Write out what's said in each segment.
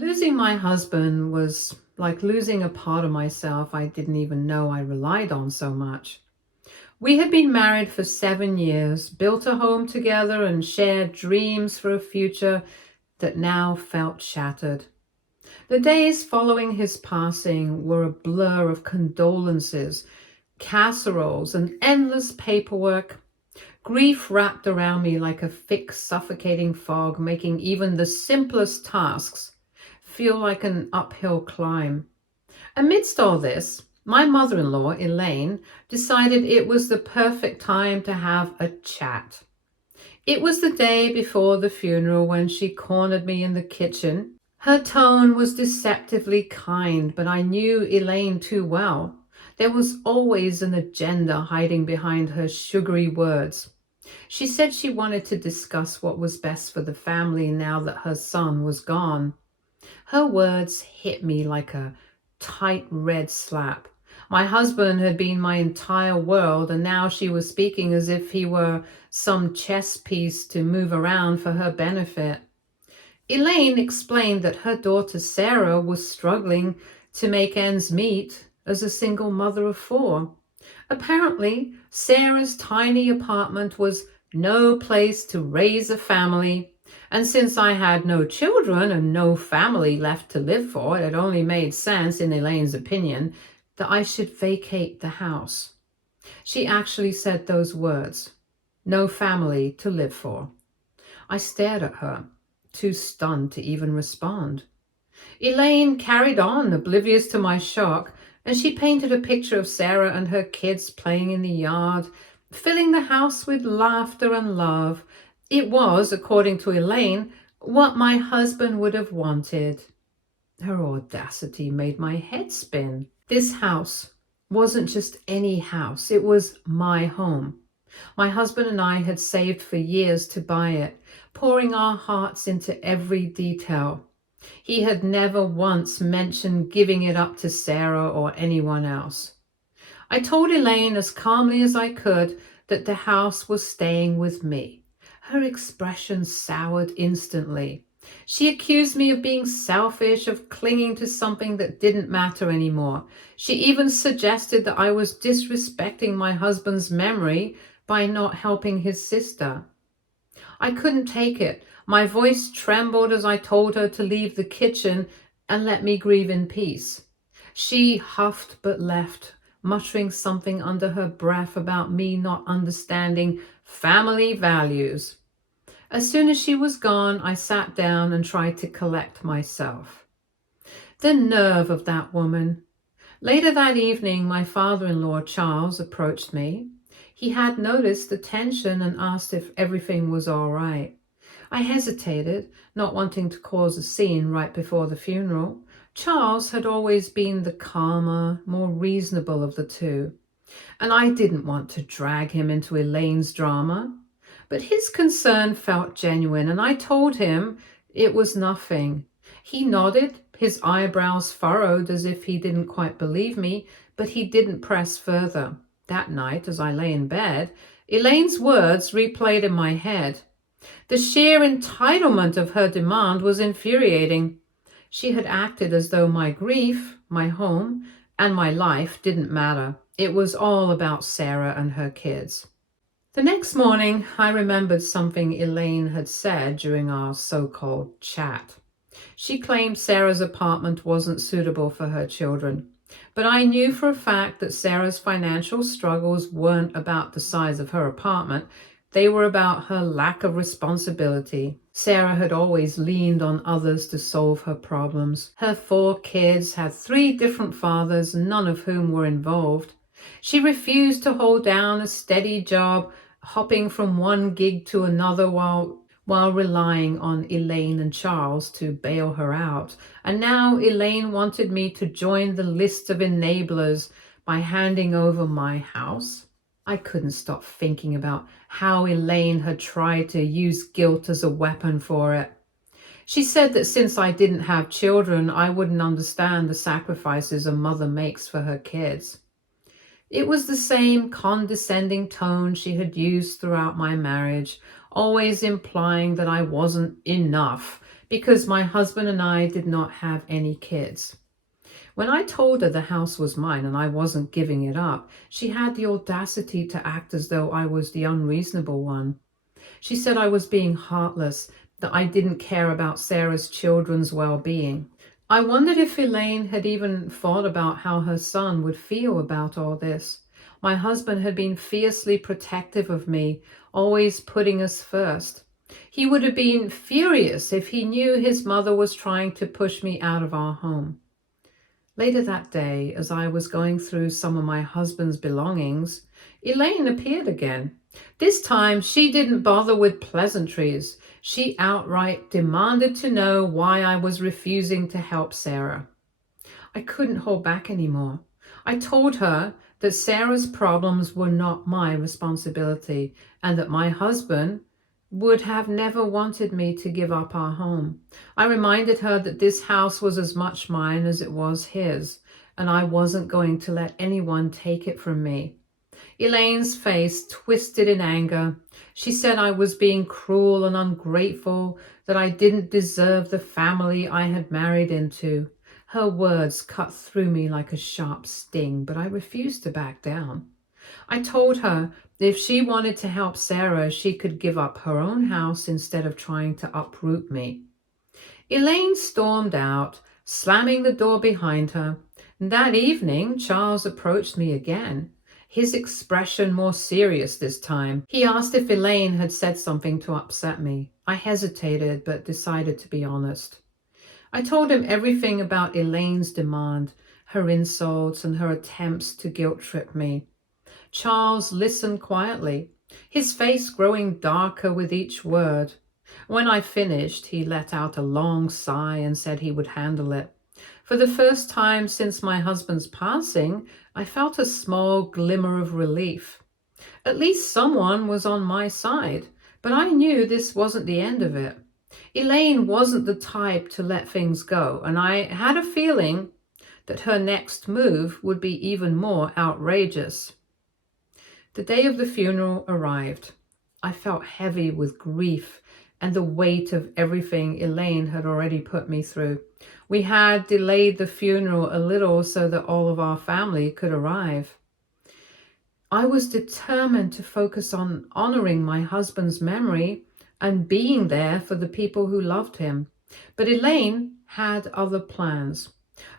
Losing my husband was like losing a part of myself I didn't even know I relied on so much. We had been married for 7 years, built a home together, and shared dreams for a future that now felt shattered. The days following his passing were a blur of condolences, casseroles, and endless paperwork. Grief wrapped around me like a thick, suffocating fog, making even the simplest tasks feel like an uphill climb. Amidst all this, my mother-in-law, Elaine, decided it was the perfect time to have a chat. It was the day before the funeral when she cornered me in the kitchen. Her tone was deceptively kind, but I knew Elaine too well. There was always an agenda hiding behind her sugary words. She said she wanted to discuss what was best for the family now that her son was gone. Her words hit me like a tight red slap. My husband had been my entire world, and now she was speaking as if he were some chess piece to move around for her benefit. Elaine explained that her daughter Sarah was struggling to make ends meet as a single mother of four. Apparently, Sarah's tiny apartment was no place to raise a family, and since I had no children and no family left to live for, it only made sense, in Elaine's opinion, that I should vacate the house. She actually said those words, no family to live for. I stared at her, too stunned to even respond. Elaine carried on, oblivious to my shock, and she painted a picture of Sarah and her kids playing in the yard, filling the house with laughter and love. It was, according to Elaine, what my husband would have wanted. Her audacity made my head spin. This house wasn't just any house, it was my home. My husband and I had saved for years to buy it, pouring our hearts into every detail. He had never once mentioned giving it up to Sarah or anyone else. I told Elaine as calmly as I could that the house was staying with me. Her expression soured instantly. She accused me of being selfish, of clinging to something that didn't matter anymore. She even suggested that I was disrespecting my husband's memory by not helping his sister. I couldn't take it. My voice trembled as I told her to leave the kitchen and let me grieve in peace. She huffed but left, muttering something under her breath about me not understanding family values. As soon as she was gone, I sat down and tried to collect myself. The nerve of that woman. Later that evening, my father-in-law, Charles, approached me. He had noticed the tension and asked if everything was all right. I hesitated, not wanting to cause a scene right before the funeral. Charles had always been the calmer, more reasonable of the two, and I didn't want to drag him into Elaine's drama. But his concern felt genuine, and I told him it was nothing. He nodded, his eyebrows furrowed as if he didn't quite believe me, but he didn't press further. That night, as I lay in bed, Elaine's words replayed in my head. The sheer entitlement of her demand was infuriating. She had acted as though my grief, my home, and my life didn't matter. It was all about Sarah and her kids. The next morning, I remembered something Elaine had said during our so-called chat. She claimed Sarah's apartment wasn't suitable for her children. But I knew for a fact that Sarah's financial struggles weren't about the size of her apartment. They were about her lack of responsibility. Sarah had always leaned on others to solve her problems. Her 4 kids had 3 different fathers, none of whom were involved. She refused to hold down a steady job, hopping from one gig to another while relying on Elaine and Charles to bail her out. And now Elaine wanted me to join the list of enablers by handing over my house. I couldn't stop thinking about how Elaine had tried to use guilt as a weapon for it. She said that since I didn't have children, I wouldn't understand the sacrifices a mother makes for her kids. It was the same condescending tone she had used throughout my marriage, always implying that I wasn't enough because my husband and I did not have any kids. When I told her the house was mine and I wasn't giving it up, she had the audacity to act as though I was the unreasonable one. She said I was being heartless, that I didn't care about Sarah's children's well-being. I wondered if Elaine had even thought about how her son would feel about all this. My husband had been fiercely protective of me, always putting us first. He would have been furious if he knew his mother was trying to push me out of our home. Later that day, as I was going through some of my husband's belongings, Elaine appeared again. This time, she didn't bother with pleasantries. She outright demanded to know why I was refusing to help Sarah. I couldn't hold back anymore. I told her that Sarah's problems were not my responsibility and that my husband would have never wanted me to give up our home. I reminded her that this house was as much mine as it was his, and I wasn't going to let anyone take it from me. Elaine's face twisted in anger. She said I was being cruel and ungrateful, that I didn't deserve the family I had married into. Her words cut through me like a sharp sting, but I refused to back down. I told her that if she wanted to help Sarah, she could give up her own house instead of trying to uproot me. Elaine stormed out, slamming the door behind her. That evening, Charles approached me again, his expression more serious this time. He asked if Elaine had said something to upset me. I hesitated, but decided to be honest. I told him everything about Elaine's demand, her insults, and her attempts to guilt-trip me. Charles listened quietly, his face growing darker with each word. When I finished, he let out a long sigh and said he would handle it. For the first time since my husband's passing, I felt a small glimmer of relief. At least someone was on my side, but I knew this wasn't the end of it. Elaine wasn't the type to let things go, and I had a feeling that her next move would be even more outrageous. The day of the funeral arrived. I felt heavy with grief and the weight of everything Elaine had already put me through. We had delayed the funeral a little so that all of our family could arrive. I was determined to focus on honoring my husband's memory and being there for the people who loved him. But Elaine had other plans.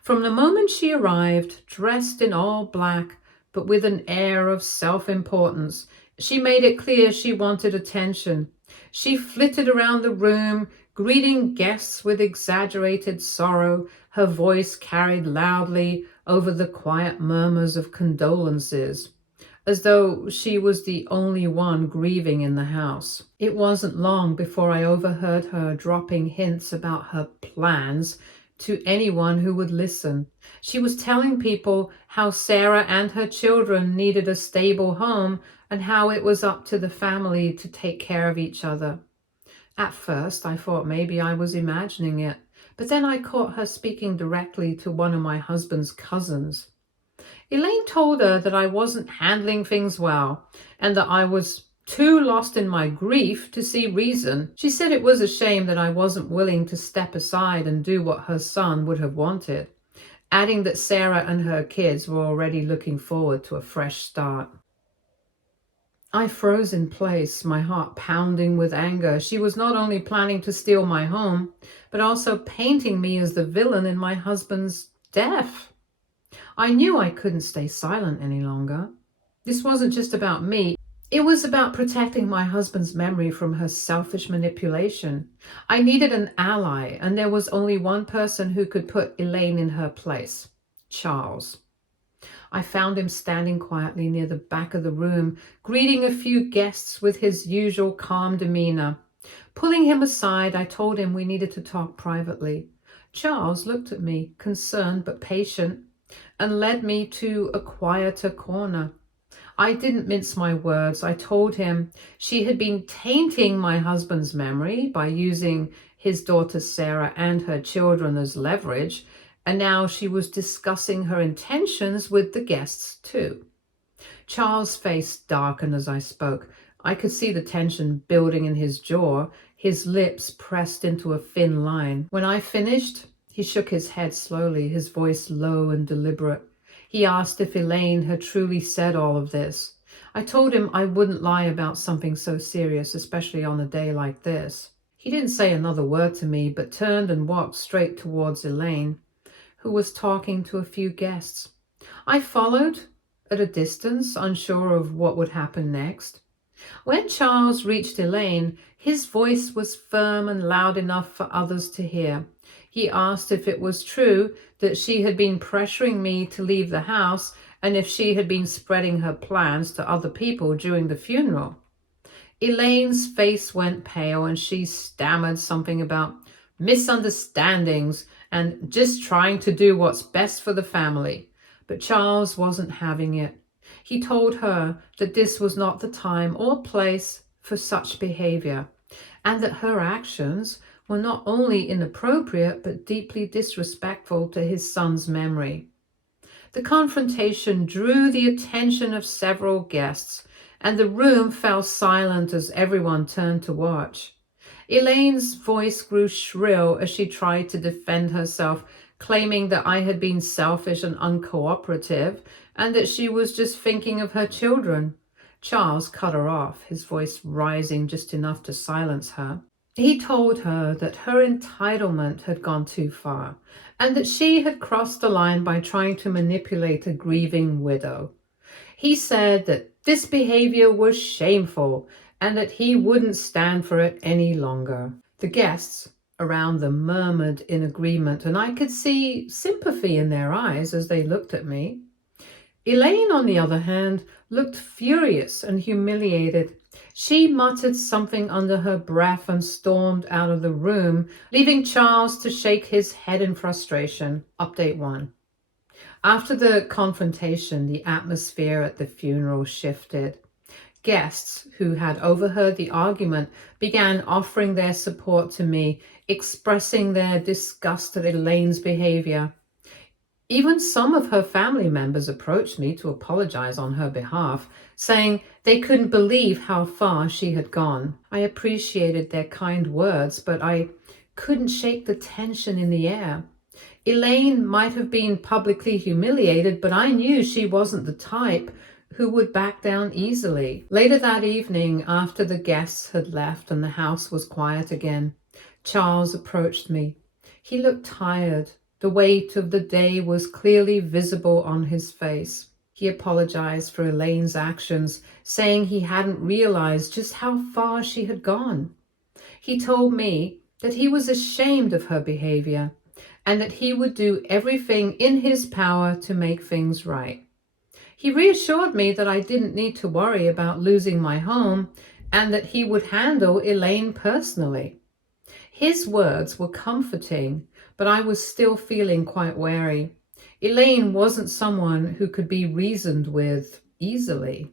From the moment she arrived, dressed in all black, but with an air of self-importance, she made it clear she wanted attention. She flitted around the room, greeting guests with exaggerated sorrow. Her voice carried loudly over the quiet murmurs of condolences, as though she was the only one grieving in the house. It wasn't long before I overheard her dropping hints about her plans to anyone who would listen. She was telling people how Sarah and her children needed a stable home and how it was up to the family to take care of each other. At first, I thought maybe I was imagining it, but then I caught her speaking directly to one of my husband's cousins. Elaine told her that I wasn't handling things well and that I was too lost in my grief to see reason. She said it was a shame that I wasn't willing to step aside and do what her son would have wanted, adding that Sarah and her kids were already looking forward to a fresh start. I froze in place, my heart pounding with anger. She was not only planning to steal my home, but also painting me as the villain in my husband's death. I knew I couldn't stay silent any longer. This wasn't just about me. It was about protecting my husband's memory from her selfish manipulation. I needed an ally, and there was only one person who could put Elaine in her place: Charles. I found him standing quietly near the back of the room, greeting a few guests with his usual calm demeanor. Pulling him aside, I told him we needed to talk privately. Charles looked at me, concerned but patient, and led me to a quieter corner. I didn't mince my words. I told him she had been tainting my husband's memory by using his daughter Sarah and her children as leverage, and now she was discussing her intentions with the guests too. Charles' face darkened as I spoke. I could see the tension building in his jaw. his lips pressed into a thin line. When I finished, he shook his head slowly, his voice low and deliberate. He asked if Elaine had truly said all of this. I told him I wouldn't lie about something so serious, especially on a day like this. He didn't say another word to me, but turned and walked straight towards Elaine, who was talking to a few guests. I followed at a distance, unsure of what would happen next. When Charles reached Elaine, his voice was firm and loud enough for others to hear. He asked if it was true that she had been pressuring me to leave the house and if she had been spreading her plans to other people during the funeral. Elaine's face went pale and she stammered something about misunderstandings and just trying to do what's best for the family. But Charles wasn't having it. He told her that this was not the time or place for such behavior, and that her actions were not only inappropriate but deeply disrespectful to his son's memory. The confrontation drew the attention of several guests, and the room fell silent as everyone turned to watch. Elaine's voice grew shrill as she tried to defend herself, claiming that I had been selfish and uncooperative, and that she was just thinking of her children. Charles cut her off, his voice rising just enough to silence her. He told her that her entitlement had gone too far, and that she had crossed the line by trying to manipulate a grieving widow. He said that this behavior was shameful, and that he wouldn't stand for it any longer. The guests around them murmured in agreement, and I could see sympathy in their eyes as they looked at me. Elaine, on the other hand, looked furious and humiliated. She muttered something under her breath and stormed out of the room, leaving Charles to shake his head in frustration. Update 1. After the confrontation, the atmosphere at the funeral shifted. Guests who had overheard the argument began offering their support to me, expressing their disgust at Elaine's behavior. Even some of her family members approached me to apologize on her behalf, saying they couldn't believe how far she had gone. I appreciated their kind words, but I couldn't shake the tension in the air. Elaine might have been publicly humiliated, but I knew she wasn't the type who would back down easily. Later that evening, after the guests had left and the house was quiet again, Charles approached me. He looked tired. The weight of the day was clearly visible on his face. He apologized for Elaine's actions, saying he hadn't realized just how far she had gone. He told me that he was ashamed of her behavior and that he would do everything in his power to make things right. He reassured me that I didn't need to worry about losing my home and that he would handle Elaine personally. His words were comforting, but I was still feeling quite wary. Elaine wasn't someone who could be reasoned with easily.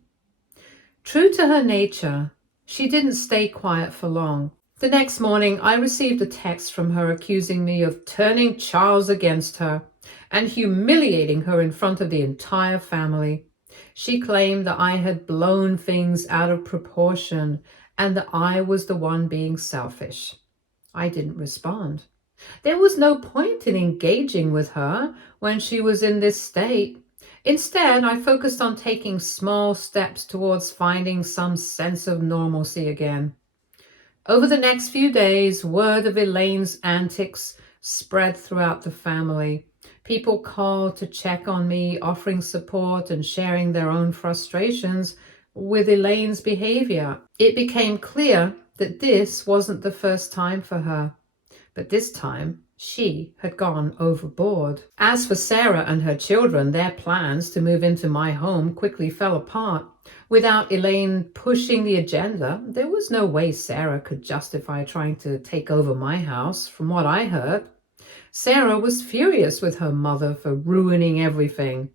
True to her nature, she didn't stay quiet for long. The next morning, I received a text from her accusing me of turning Charles against her and humiliating her in front of the entire family. She claimed that I had blown things out of proportion and that I was the one being selfish. I didn't respond. There was no point in engaging with her when she was in this state. Instead, I focused on taking small steps towards finding some sense of normalcy again. Over the next few days, word of Elaine's antics spread throughout the family. People called to check on me, offering support and sharing their own frustrations with Elaine's behavior. It became clear that this wasn't the first time for her, but this time she had gone overboard. As for Sarah and her children, their plans to move into my home quickly fell apart. Without Elaine pushing the agenda, there was no way Sarah could justify trying to take over my house, from what I heard. Sarah was furious with her mother for ruining everything.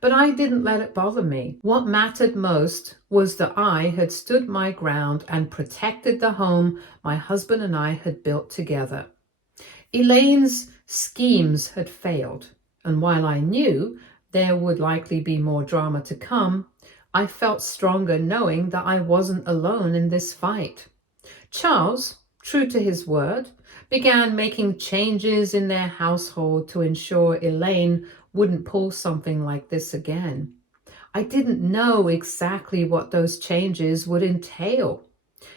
But I didn't let it bother me. What mattered most was that I had stood my ground and protected the home my husband and I had built together. Elaine's schemes had failed, and while I knew there would likely be more drama to come, I felt stronger knowing that I wasn't alone in this fight. Charles true to his word, began making changes in their household to ensure Elaine wouldn't pull something like this again. I didn't know exactly what those changes would entail,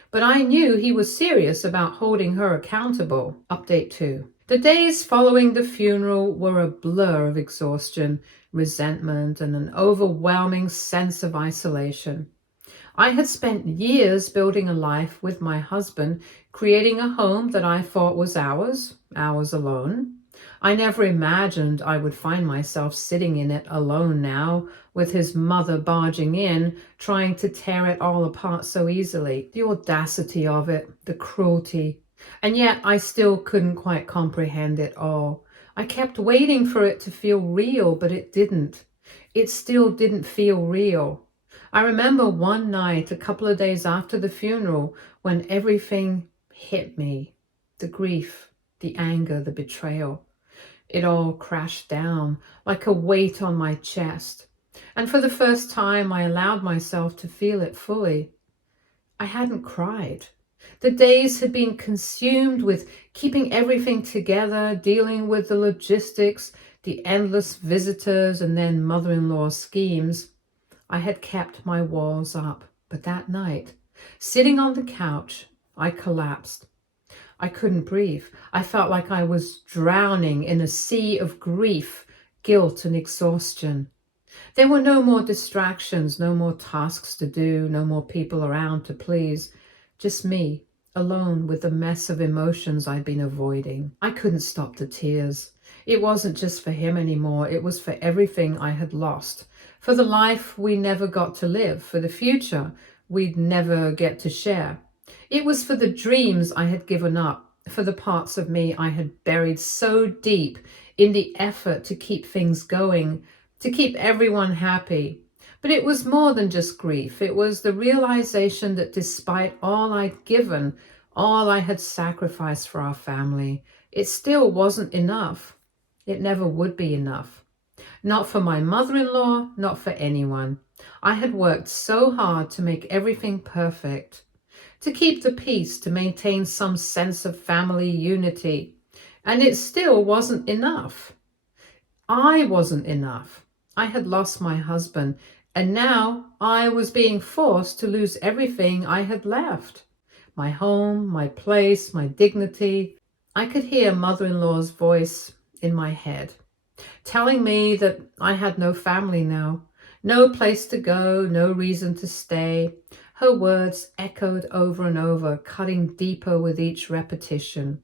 but I knew he was serious about holding her accountable. Update 2. The days following the funeral were a blur of exhaustion, resentment, and an overwhelming sense of isolation. I had spent years building a life with my husband, creating a home that I thought was ours alone. I never imagined I would find myself sitting in it alone now, with his mother barging in, trying to tear it all apart so easily. The audacity of it, the cruelty. And yet I still couldn't quite comprehend it all. I kept waiting for it to feel real, but it didn't. It still didn't feel real. I remember one night, a couple of days after the funeral, when everything hit me. The grief, the anger, the betrayal. It all crashed down like a weight on my chest. And for the first time, I allowed myself to feel it fully. I hadn't cried. The days had been consumed with keeping everything together, dealing with the logistics, the endless visitors, and then mother-in-law schemes. I had kept my walls up, but that night, sitting on the couch, I collapsed. I couldn't breathe. I felt like I was drowning in a sea of grief, guilt, and exhaustion. There were no more distractions, no more tasks to do, no more people around to please. Just me, alone with the mess of emotions I'd been avoiding. I couldn't stop the tears. It wasn't just for him anymore. It was for everything I had lost. For the life we never got to live. For the future we'd never get to share. It was for the dreams I had given up. For the parts of me I had buried so deep in the effort to keep things going, to keep everyone happy. But it was more than just grief. It was the realization that despite all I'd given, all I had sacrificed for our family, it still wasn't enough. It never would be enough. Not for my mother-in-law, not for anyone. I had worked so hard to make everything perfect, to keep the peace, to maintain some sense of family unity. And it still wasn't enough. I wasn't enough. I had lost my husband, and now I was being forced to lose everything I had left. My home, my place, my dignity. I could hear mother-in-law's voice in my head, telling me that I had no family now, no place to go, no reason to stay. Her words echoed over and over, cutting deeper with each repetition.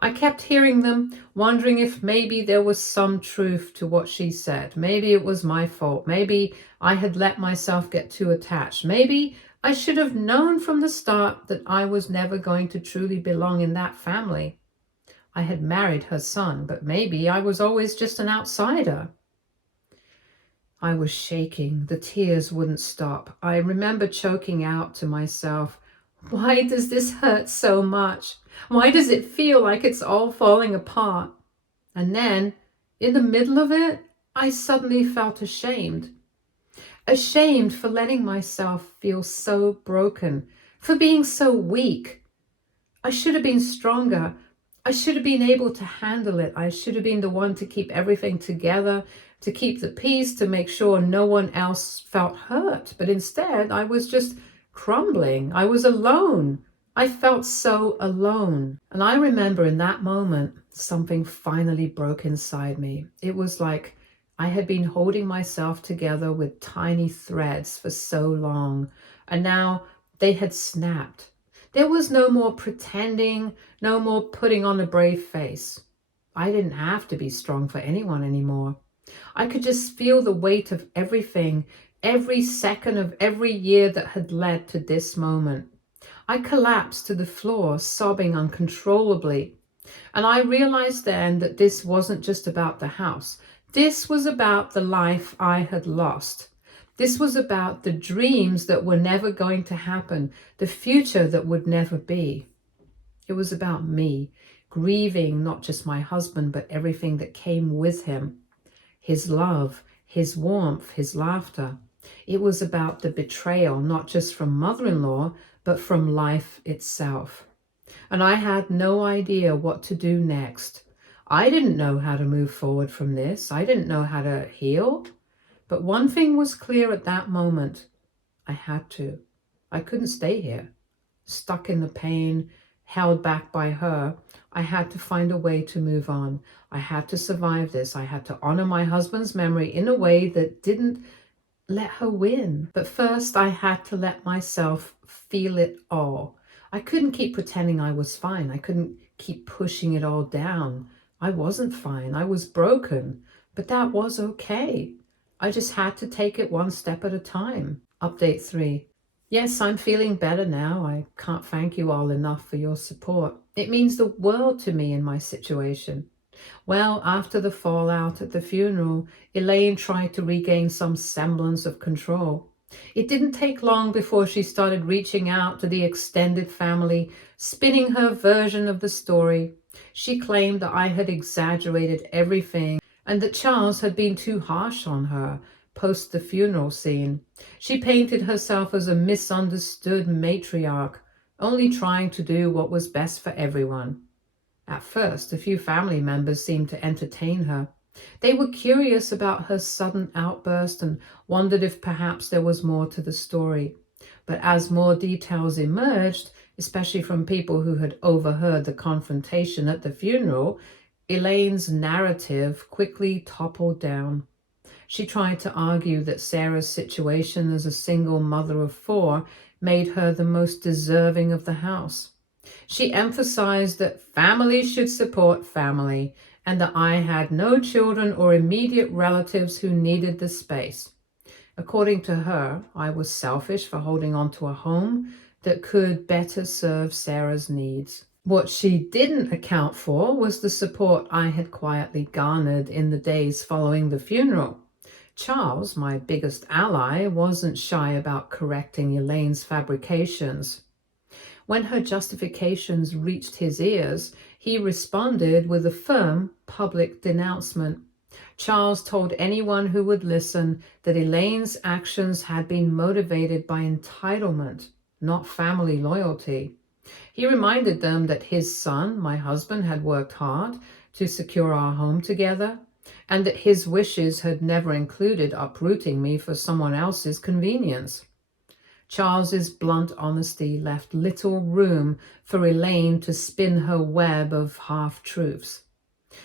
I kept hearing them, wondering if maybe there was some truth to what she said. Maybe it was my fault. Maybe I had let myself get too attached. Maybe I should have known from the start that I was never going to truly belong in that family. I had married her son, but maybe I was always just an outsider. I was shaking. The tears wouldn't stop. I remember choking out to myself, "Why does this hurt so much? Why does it feel like it's all falling apart?" And then, in the middle of it, I suddenly felt ashamed. Ashamed for letting myself feel so broken, for being so weak. I should have been stronger. I should have been able to handle it. I should have been the one to keep everything together, to keep the peace, to make sure no one else felt hurt. But instead, I was just crumbling. I was alone. I felt so alone. And I remember in that moment, something finally broke inside me. It was like I had been holding myself together with tiny threads for so long, and now they had snapped. There was no more pretending, no more putting on a brave face. I didn't have to be strong for anyone anymore. I could just feel the weight of everything, every second of every year that had led to this moment. I collapsed to the floor, sobbing uncontrollably. And I realized then that this wasn't just about the house. This was about the life I had lost. This was about the dreams that were never going to happen, the future that would never be. It was about me, grieving not just my husband, but everything that came with him. His love, his warmth, his laughter. It was about the betrayal, not just from mother-in-law, but from life itself. and I had no idea what to do next. I didn't know how to move forward from this. I didn't know how to heal. But one thing was clear at that moment. I had to. I couldn't stay here, stuck in the pain, held back by her. I had to find a way to move on. I had to survive this. I had to honor my husband's memory in a way that didn't let her win. But first, I had to let myself feel it all. I couldn't keep pretending I was fine. I couldn't keep pushing it all down. I wasn't fine. I was broken. But that was okay. I just had to take it one step at a time. Update 3. Yes, I'm feeling better now. I can't thank you all enough for your support. It means the world to me in my situation. Well, after the fallout at the funeral, Elaine tried to regain some semblance of control. It didn't take long before she started reaching out to the extended family, spinning her version of the story. She claimed that I had exaggerated everything and that Charles had been too harsh on her post the funeral scene. She painted herself as a misunderstood matriarch, only trying to do what was best for everyone. At first, a few family members seemed to entertain her. They were curious about her sudden outburst and wondered if perhaps there was more to the story. But as more details emerged, especially from people who had overheard the confrontation at the funeral, Elaine's narrative quickly toppled down. She tried to argue that Sarah's situation as a single mother of 4 made her the most deserving of the house. She emphasized that family should support family and that I had no children or immediate relatives who needed the space. According to her, I was selfish for holding on to a home that could better serve Sarah's needs. What she didn't account for was the support I had quietly garnered in the days following the funeral. Charles, my biggest ally, wasn't shy about correcting Elaine's fabrications. When her justifications reached his ears, he responded with a firm public denouncement. Charles told anyone who would listen that Elaine's actions had been motivated by entitlement, not family loyalty. He reminded them that his son, my husband, had worked hard to secure our home together, and that his wishes had never included uprooting me for someone else's convenience. Charles's blunt honesty left little room for Elaine to spin her web of half-truths.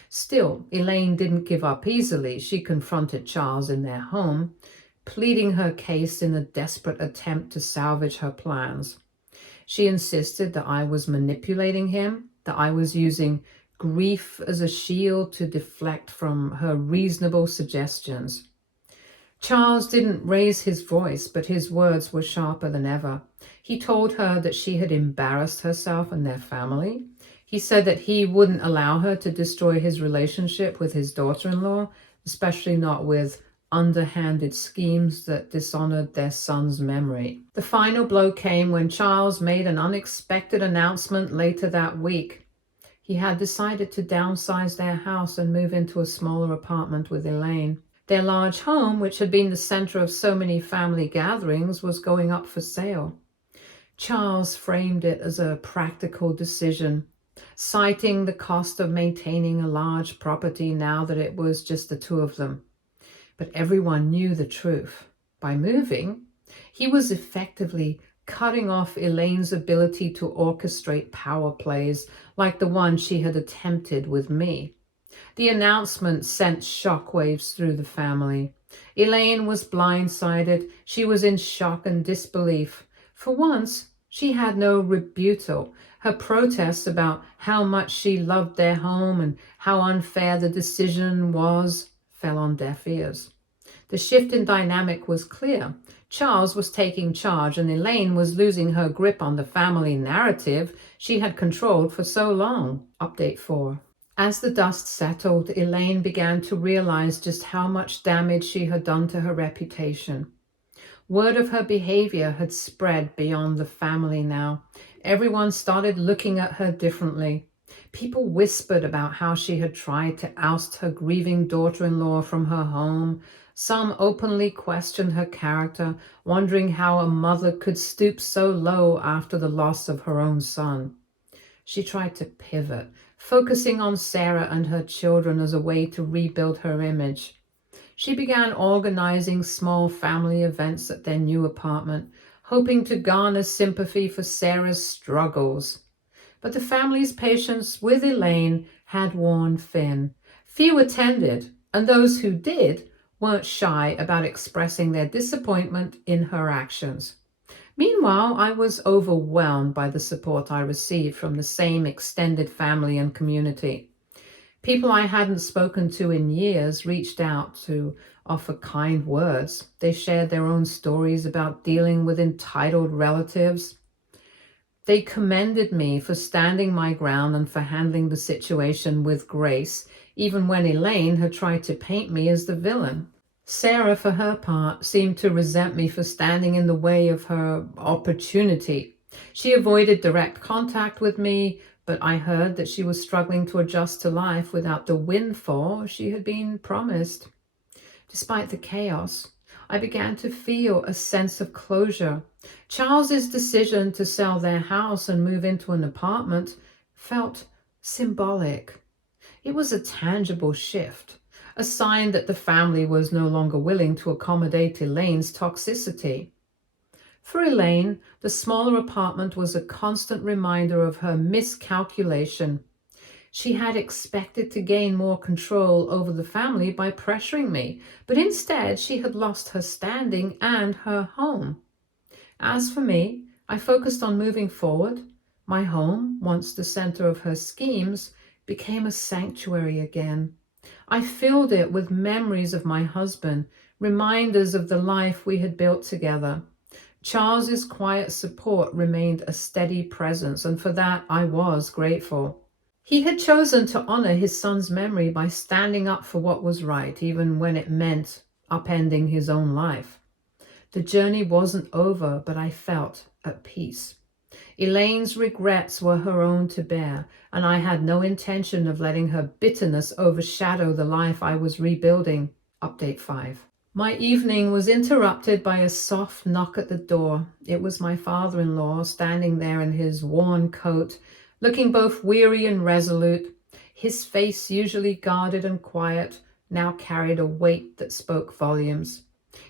Still, Elaine didn't give up easily. She confronted Charles in their home, pleading her case in a desperate attempt to salvage her plans. She insisted that I was manipulating him, that I was using grief as a shield to deflect from her reasonable suggestions. Charles didn't raise his voice, but his words were sharper than ever. He told her that she had embarrassed herself and their family. He said that he wouldn't allow her to destroy his relationship with his daughter-in-law, especially not with underhanded schemes that dishonored their son's memory. The final blow came when Charles made an unexpected announcement later that week. He had decided to downsize their house and move into a smaller apartment with Elaine. Their large home, which had been the center of so many family gatherings, was going up for sale. Charles framed it as a practical decision, citing the cost of maintaining a large property now that it was just the two of them. But everyone knew the truth. By moving, he was effectively cutting off Elaine's ability to orchestrate power plays like the one she had attempted with me. The announcement sent shockwaves through the family. Elaine was blindsided. She was in shock and disbelief. For once, she had no rebuttal. Her protests about how much she loved their home and how unfair the decision was fell on deaf ears. The shift in dynamic was clear. Charles was taking charge and Elaine was losing her grip on the family narrative she had controlled for so long. Update 4. As the dust settled, Elaine began to realize just how much damage she had done to her reputation. Word of her behavior had spread beyond the family now. Everyone started looking at her differently. People whispered about how she had tried to oust her grieving daughter-in-law from her home. Some openly questioned her character, wondering how a mother could stoop so low after the loss of her own son. She tried to pivot, focusing on Sarah and her children as a way to rebuild her image. She began organizing small family events at their new apartment, hoping to garner sympathy for Sarah's struggles. But the family's patience with Elaine had worn thin. Few attended, and those who did weren't shy about expressing their disappointment in her actions. Meanwhile, I was overwhelmed by the support I received from the same extended family and community. People I hadn't spoken to in years reached out to offer kind words. They shared their own stories about dealing with entitled relatives. They commended me for standing my ground and for handling the situation with grace, even when Elaine had tried to paint me as the villain. Sarah, for her part, seemed to resent me for standing in the way of her opportunity. She avoided direct contact with me, but I heard that she was struggling to adjust to life without the windfall she had been promised. Despite the chaos, I began to feel a sense of closure. Charles's decision to sell their house and move into an apartment felt symbolic. It was a tangible shift, a sign that the family was no longer willing to accommodate Elaine's toxicity. For Elaine, the smaller apartment was a constant reminder of her miscalculation. She had expected to gain more control over the family by pressuring me, but instead she had lost her standing and her home. As for me, I focused on moving forward. My home, once the center of her schemes, became a sanctuary again. I filled it with memories of my husband, reminders of the life we had built together. Charles's quiet support remained a steady presence, and for that I was grateful. He had chosen to honor his son's memory by standing up for what was right, even when it meant upending his own life. The journey wasn't over, but I felt at peace. Elaine's regrets were her own to bear, and I had no intention of letting her bitterness overshadow the life I was rebuilding. Update 5. My evening was interrupted by a soft knock at the door. It was my father-in-law standing there in his worn coat, looking both weary and resolute. His face, usually guarded and quiet, now carried a weight that spoke volumes.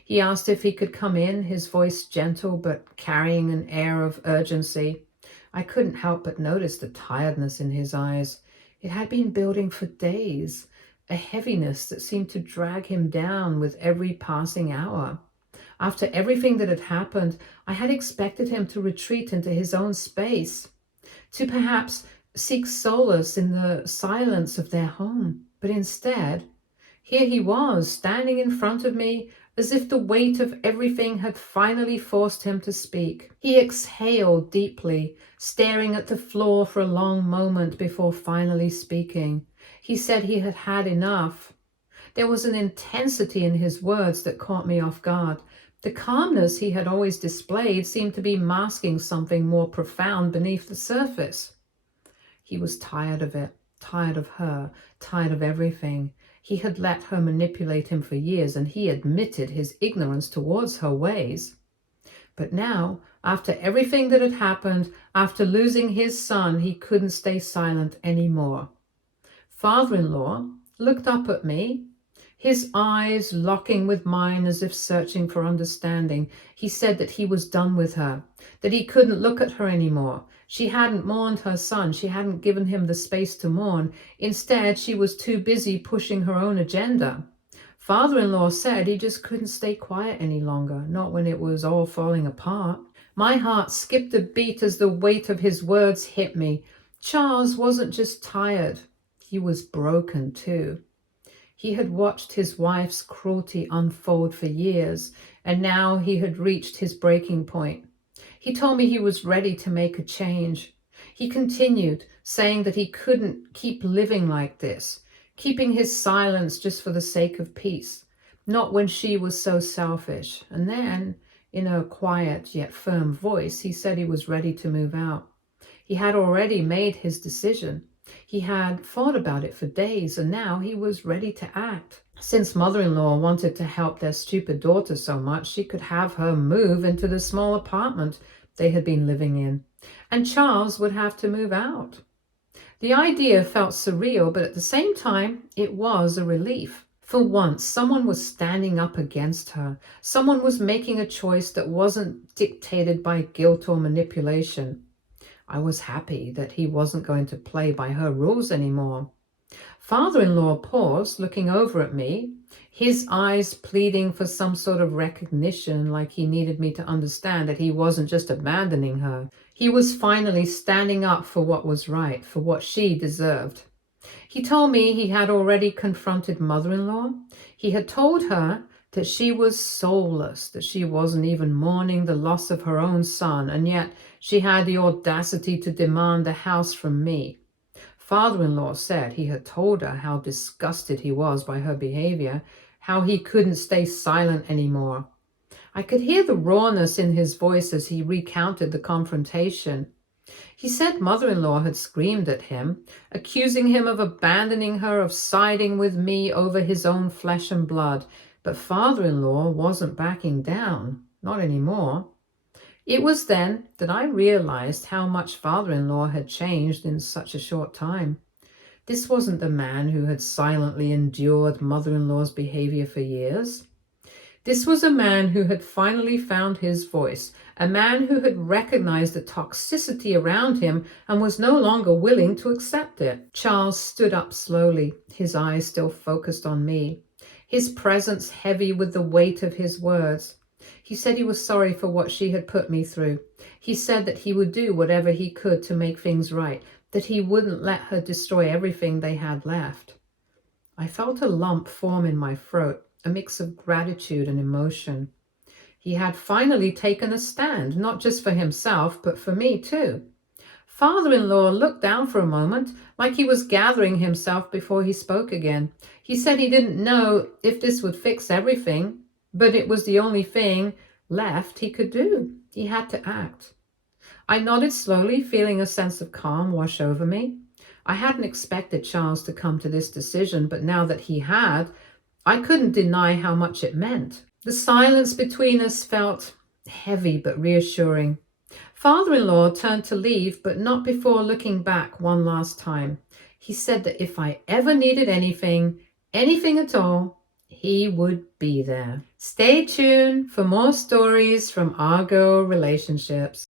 He asked if he could come in, his voice gentle but carrying an air of urgency. I couldn't help but notice the tiredness in his eyes. It had been building for days, a heaviness that seemed to drag him down with every passing hour. After everything that had happened, I had expected him to retreat into his own space, to perhaps seek solace in the silence of their home. But instead, here he was, standing in front of me, as if the weight of everything had finally forced him to speak. He exhaled deeply, staring at the floor for a long moment before finally speaking. He said he had had enough. There was an intensity in his words that caught me off guard. The calmness he had always displayed seemed to be masking something more profound beneath the surface. He was tired of it, tired of her, tired of everything. He had let her manipulate him for years, and he admitted his ignorance towards her ways. But now, after everything that had happened, after losing his son, he couldn't stay silent anymore. Father-in-law looked up at me, his eyes locking with mine as if searching for understanding. He said that he was done with her, that he couldn't look at her anymore. She hadn't mourned her son. She hadn't given him the space to mourn. Instead, she was too busy pushing her own agenda. Father-in-law said he just couldn't stay quiet any longer, not when it was all falling apart. My heart skipped a beat as the weight of his words hit me. Charles wasn't just tired. He was broken too. He had watched his wife's cruelty unfold for years, and now he had reached his breaking point. He told me he was ready to make a change. He continued, saying that he couldn't keep living like this, keeping his silence just for the sake of peace, not when she was so selfish. And then, in a quiet yet firm voice, he said he was ready to move out. He had already made his decision. He had thought about it for days, and now he was ready to act. Since mother-in-law wanted to help their stupid daughter so much, she could have her move into the small apartment they had been living in. and Charles would have to move out. The idea felt surreal, but at the same time, it was a relief. For once, someone was standing up against her. Someone was making a choice that wasn't dictated by guilt or manipulation. I was happy that he wasn't going to play by her rules anymore. Father-in-law paused, looking over at me, his eyes pleading for some sort of recognition, like he needed me to understand that he wasn't just abandoning her. He was finally standing up for what was right, for what she deserved. He told me he had already confronted mother-in-law. He had told her that she was soulless, that she wasn't even mourning the loss of her own son, and yet she had the audacity to demand the house from me. Father-in-law said he had told her how disgusted he was by her behavior, how he couldn't stay silent anymore. I could hear the rawness in his voice as he recounted the confrontation. He said mother-in-law had screamed at him, accusing him of abandoning her, of siding with me over his own flesh and blood, but father-in-law wasn't backing down, not anymore. It was then that I realized how much father-in-law had changed in such a short time. This wasn't the man who had silently endured mother-in-law's behavior for years. This was a man who had finally found his voice, a man who had recognized the toxicity around him and was no longer willing to accept it. Charles stood up slowly, his eyes still focused on me, his presence heavy with the weight of his words. He said he was sorry for what she had put me through. He said that he would do whatever he could to make things right, that he wouldn't let her destroy everything they had left. I felt a lump form in my throat, a mix of gratitude and emotion. He had finally taken a stand, not just for himself, but for me too. Father-in-law looked down for a moment, like he was gathering himself before he spoke again. He said he didn't know if this would fix everything, but it was the only thing left he could do. He had to act. I nodded slowly, feeling a sense of calm wash over me. I hadn't expected Charles to come to this decision, but now that he had, I couldn't deny how much it meant. The silence between us felt heavy but reassuring. Father-in-law turned to leave, but not before looking back one last time. He said that if I ever needed anything at all, he would be there. Stay tuned for more stories from Argo relationships.